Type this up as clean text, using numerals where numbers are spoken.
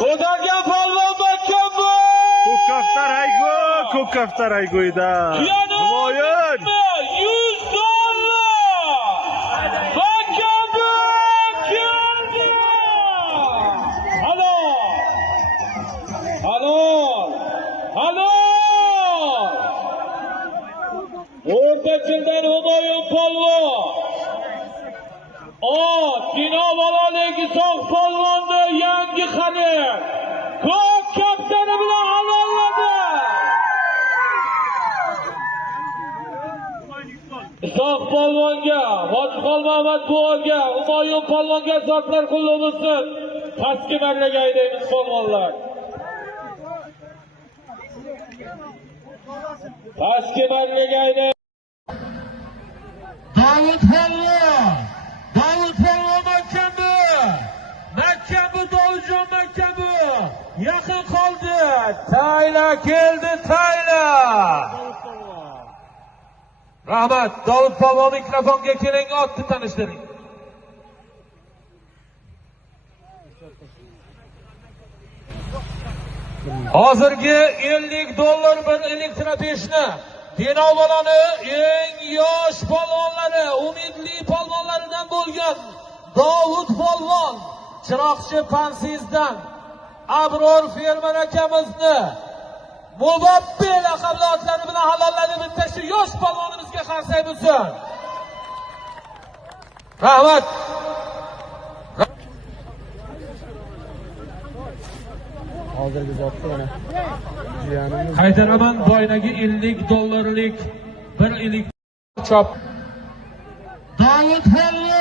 Ko'targan polvon mahkam bu. Ko'k kaftar aygo'yda. Humoyun. $100. Mahkam bu. Keldi. Halol. O'rtachildan Humoyun polvon. Kinoboladagi Soq polvonni yangi xalir ko'k kaftani bilan halolladi. Soq polvonga, Hojixon Mahmad buvaga, Humoyun polvonga zotlar qulluq bo'lsin. Pastga marraga aydaymiz polvonlar. Pastga marraga aydaymiz. Davud polvon makkabi Dovudjon makkabi yaqin qoldi. Tayla keldi, Tayla. Rahmat, Davud polvon mikrofonga keling, otni tanishtiring. Hozirgi $50 bir elektroteshni Dinobolani eng yosh polvonlari, umidli polvonlaridan bo'lgan Davud polvon Chiroqchi Pansizdan Abror fermer akamizni Mubabbi laqabli otlari bilan halolladi. Bitta shu yosh polvonimizga qarsak bo'lsin. Rahmat. Hozirgi zotni mana jiyanimiz. Qaytaraman boyagi $50 bir ilik chop. Davud polvon